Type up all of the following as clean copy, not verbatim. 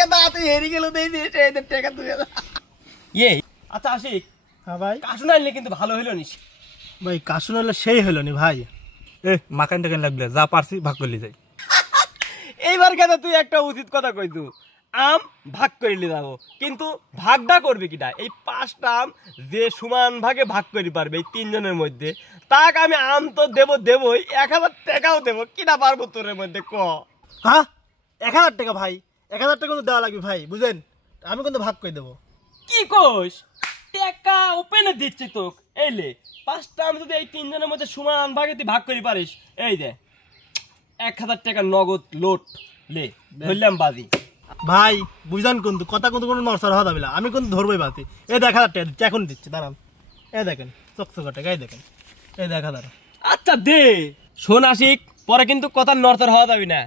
গেদা তুই হেরি গেল দেই দে এদের টাকা তুই ইয়ে আচ্ছা আশিক হ্যাঁ ভাই কাশুন আনলে কিন্তু ভালো হইলো নিস ভাই কাশুন হলে সেই হলো নি ভাই মাখান টাকান লাগলে যা পারছি ভাগ করলি যাই। এইবার গেদা তুই একটা উচিত কথা কইছু আম ভাগ করিলে যাবো কিন্তু ভাগটা করবে কিটা এই 5টা আম যে সমান ভাগে ভাগ করি পারবে এই 3 জনের মধ্যে তাক আমি আম তো দেবই 1000 টাকাও দেবো কিনা পারবো তোর মধ্যে ক হ্যাঁ 1000 টাকা ভাই 1000 টাকা কিন্তু দেওয়া লাগবে ভাই বুঝেন আমি কিন্তু ভাগ করে দেবো কি কোস টাকা ওপেনে দিচ্ছি তো এইলে 5টা আম যদি এই 3 জনের মধ্যে সমান ভাগে তুই ভাগ করি পারিস এই দে 1000 টাকা নগদ লোট লে ধরলাম বাজি ভাই বুঝলেন কিন্তু কথা কিন্তু কোনো নরসর হওয়া যাবে না আমি কিন্তু ধরবই বাতি এই 1000 টাকা দিচ্ছি এখন দিচ্ছি দাঁড়ান এই দেখেন চকচকা টাকা এই দেখেন এই 1000 আচ্ছা দে শোন আশিক পরে কিন্তু কথা নরতর হওয়া যাবে না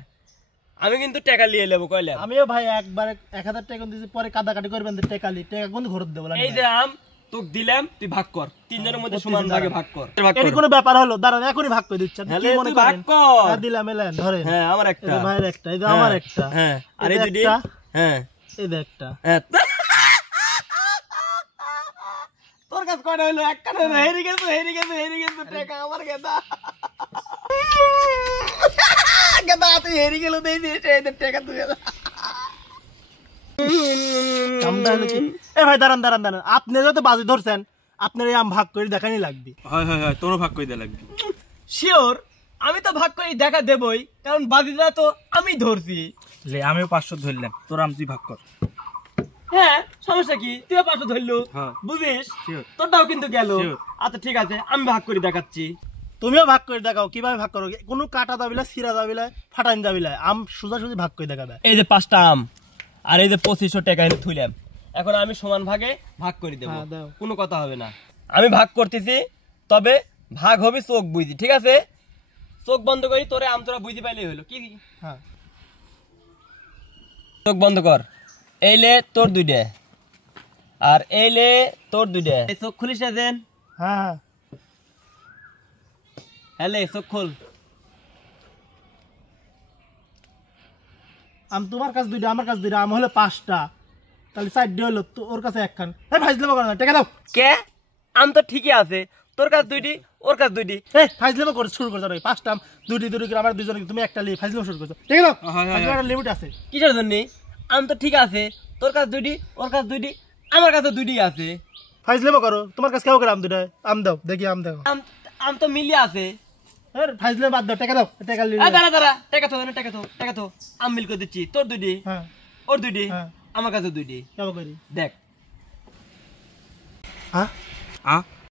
আমি কিন্তু টাকা নিয়ে নেবো কইলাম আমিও ভাই একবার 1000 টাকা দিয়েছি পরে কাটাকাটি করবেন টাকা কিন্তু ঘুরত দেবো এই যে আম তোকে দিলাম তুই ভাগ কর 3 জনের মধ্যে সমান ভাগে ভাগ কর এর কোনো ব্যাপার হলো দাঁড়ান এখনই ভাগ করে দিচ্ছি আপনি কি মনে ভাগ করেন কর দিলাম এলেন ধরেন হ্যাঁ আমার একটা এই ভাইয়ের একটা এই যে আমার একটা হ্যাঁ আর এই দুটি হ্যাঁ এই যে একটা হ্যাঁ তোর কাছে কয়টা হইলো একটা না হেরি গেছে টাকা আমার গেদা গেদা তুই হেরি গেল দেই দে এদের টাকা তুই আমটা হলো কি এই ভাই দাঁড়ান আপনি যত বাজি ধরছেন আপনার এই আম ভাগ করে দেখানি লাগবে হয় তোরও ভাগ করে দেয়া লাগবে। শিওর আমি তো ভাগ করে দেখা দেবই কারণ বাজিটা তো আমি ধরছি লে আমিও 500 ধরলাম তোর আম তুই ভাগ কর। হ্যাঁ সমস্যা কি তুইও 500 ধরলু হ্যাঁ। বুঝিস Sure. তোরটাও কিন্তু গেল Sure. আচ্ছা ঠিক আছে আমি ভাগ করে দেখাচ্ছি তুমিও ভাগ করে দেখাও কিভাবে ভাগ করো কোনো কাটা যাবে না ছিঁড়া যাবে না ফাটাইন যাবে না আম সোজাসুজি ভাগ করে দেখাবে এই যে 5টা আম আর এই যে 2500 টাকা এনে থুইলাম এখন আমি সমান ভাগে ভাগ করে দেব হ্যাঁ, দাও। কোনো কথা হবে না আমি ভাগ করতেছি তবে ভাগ হবে চোখ বুঝি ঠিক আছে চোখ বন্ধ করি তোরে আম তোরা বুঝি পাইলেই হলো কি হ্যাঁ চোখ বন্ধ কর এইলে তোর দুইটা আর এইলে তোর দুইটা এই চোখ খুলিস না দেন হ্যাঁ হ্যালে চোখ খোল আম তোমার কাছে দুইটা আমার কাছে দুইটা আম হলো 5টা তাহলে 4টা হলো তো ওর কাছে একখান এই ফাইজলামো করো না টাকা দাও কে আম তো ঠিকই আছে তোর কাছে দুইটি ওর কাছে দুইটি এই ফাইজলামো করে শুরু করছো না 5টা আম দুইটি করে আমরা দুইজন তুমি একটা লিয়ে ফাইজলামো শুরু করছো ঠিক আছে ফাইজলামো একটা লিমিট আছে কিসের জন্য আম তো ঠিক আছে তোর কাছে দুইটি ওর কাছে দুইটি আমার কাছে দুইটি আছে ফাইজলামো করো তোমার কাছে কেউ করে আম দুইটা আম দাও দেখি আম দাও আম আম তো মিলিয়ে আছে এর ফাইজলামো বাদ দাও টাকা দাও টাকা লিয়ে দাঁড়া টাকা তো আম মিল করে দিচ্ছি তোর দুইটি হ্যাঁ ওর দুইটি হ্যাঁ আমার কাছে দুইটি কেমন করি দেখ হ্যাঁ আ